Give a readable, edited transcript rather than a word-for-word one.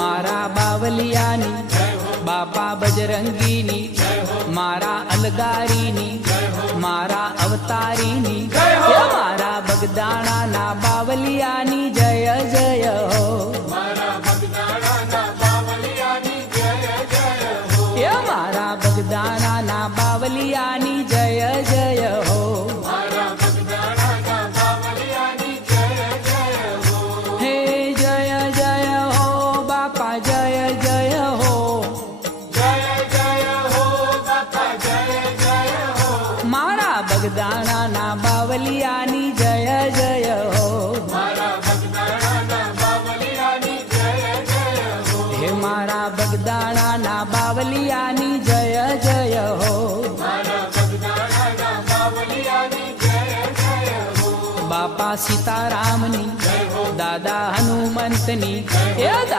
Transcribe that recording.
મારા બાવલિયાની, બાપા બજરંગીની, મારા અલગારીની, મારા અવતારીની, મારા બગદાણાના બાવલિયાની જય જય હો. મારા બગદાણાના બાવલિયાની જય જય હો. હે જય જય હો બાપા જય જય હો. મારા બગદાણાના બાવલિયાની જય જય હો. હે મારા બગદાણાના બાવલિયાની જય જય હો. બાપા સીતારામની, દાદા હનુમંતની, એ દાદા